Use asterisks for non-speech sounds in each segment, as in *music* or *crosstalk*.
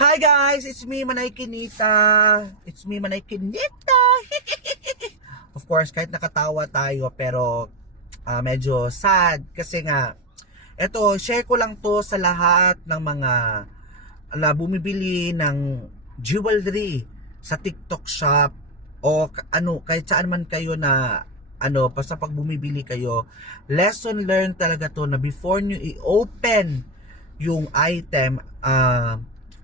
Hi guys, it's me Manay Kinita. It's me Manay Kinita. *laughs* of course, kahit nakatawa tayo pero ah, medyo sad kasi nga eto, share ko lang to sa lahat ng mga na bumibili ng jewelry sa TikTok shop o ano kahit saan man kayo na ano basta pag bumibili kayo lesson learned talaga to na before nyo i-open yung item ah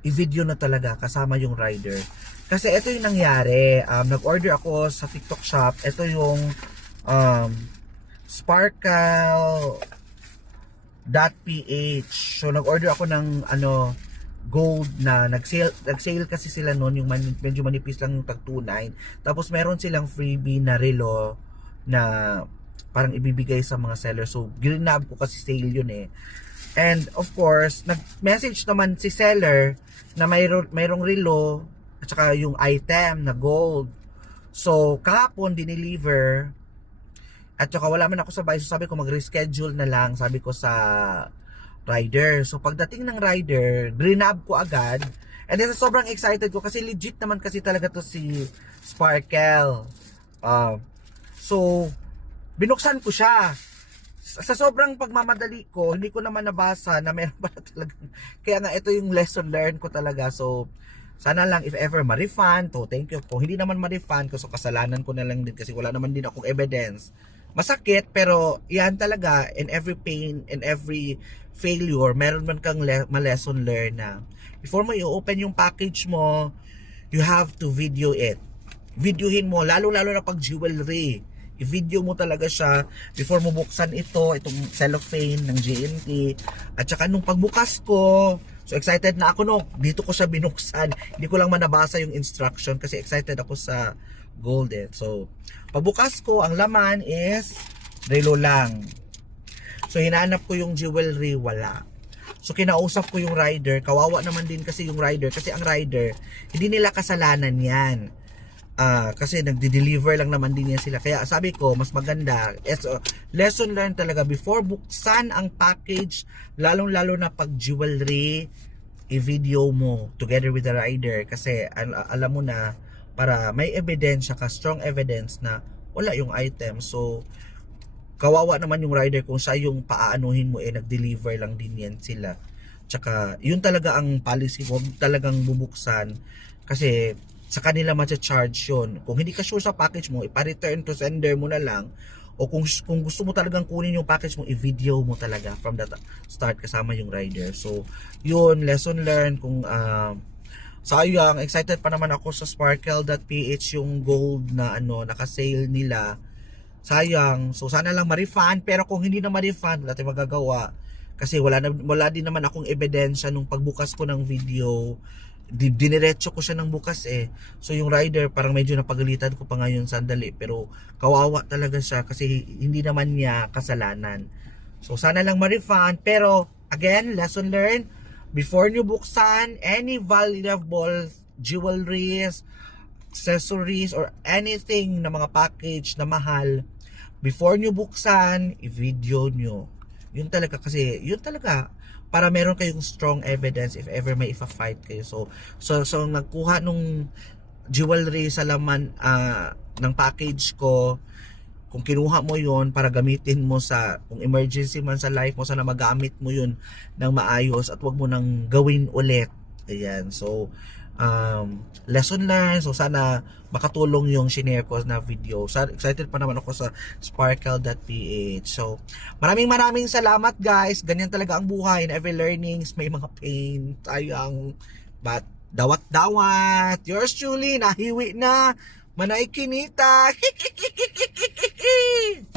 i-video na talaga kasama yung rider. Kasi ito yung nangyari. Um, nag-order ako sa TikTok shop. Ito yung um, sparkle .ph so nag-order ako ng ano gold na nag-sale nag-sale kasi sila noon yung man, medyo manipis lang yung tag 29 tapos meron silang freebie na relo na parang ibibigay sa mga seller. So grinab ko kasi sale yun eh and of course nag-message naman si seller na mayroon mayroong relo at saka yung item na gold so kahapon dineliver at saka wala man ako sa bahay. So sabi ko mag-reschedule na lang. Sabi ko sa rider. So pagdating ng rider, grinab ko agad. And then sobrang excited ko kasi legit naman kasi talaga to si Sparkle. Uh, so, binuksan ko siya. Sa sobrang pagmamadali ko, hindi ko naman nabasa na meron *laughs* pala talaga. Kaya nga ito yung lesson learned ko talaga. So, sana lang if ever ma-refund, to thank you. Kung hindi naman ma-refund ko, so kasalanan ko na lang din kasi wala naman din akong evidence masakit pero yan talaga in every pain in every failure meron man kang le- ma-lesson learn na before mo i-open yung package mo you have to video it videohin mo lalo lalo na pag jewelry i-video mo talaga siya before mo buksan ito itong cellophane ng GNT at saka nung pagbukas ko so excited na ako no dito ko siya binuksan hindi ko lang manabasa yung instruction kasi excited ako sa gold eh. So, pagbukas ko, ang laman is relo lang. So, hinanap ko yung jewelry, wala. So, kinausap ko yung rider. Kawawa naman din kasi yung rider. Kasi ang rider, hindi nila kasalanan yan. Ah, kasi nagde-deliver lang naman din yan sila. Kaya sabi ko, mas maganda. Es, uh, lesson learned talaga. Before buksan ang package, lalong-lalo na pag jewelry, i-video mo together with the rider. Kasi al- alam mo na, para may ebidensya ka, strong evidence na wala yung item. So, kawawa naman yung rider kung siya yung paaanuhin mo eh, nag-deliver lang din yan sila. Tsaka, yun talaga ang policy, huwag talagang bubuksan kasi sa kanila matcha-charge yun. Kung hindi ka sure sa package mo, ipa-return to sender mo na lang o kung, kung gusto mo talagang kunin yung package mo, i-video mo talaga from the start kasama yung rider. So, yun, lesson learned kung uh, sayang, excited pa naman ako sa sparkle.ph yung gold na ano, naka-sale nila. Sayang. So sana lang ma-refund pero kung hindi na ma-refund, wala tayong magagawa. Kasi wala na, wala din naman akong ebidensya nung pagbukas ko ng video. Di, diniretso ko siya ng bukas eh. So yung rider parang medyo napagalitan ko pa ngayon sandali pero kawawa talaga siya kasi hindi naman niya kasalanan. So sana lang ma-refund pero again, lesson learned, before nyo buksan any valuable jewelries, accessories, or anything na mga package na mahal, before nyo buksan, i-video nyo. Yun talaga kasi, yun talaga, para meron kayong strong evidence if ever may ifa-fight kayo. So, so, so nagkuha nung jewelry sa laman ah, ng package ko, kung kinuha mo yon para gamitin mo sa kung emergency man sa life mo sana magamit mo yun ng maayos at wag mo nang gawin ulit ayan so um, lesson learned. So sana makatulong yung shinare ko na video. Sa- excited pa naman ako sa sparkle.ph so maraming maraming salamat guys. Ganyan talaga ang buhay in every learnings may mga pain. Tayang but dawat dawat. Yours truly nahiwi na. Manay kinita *laughs*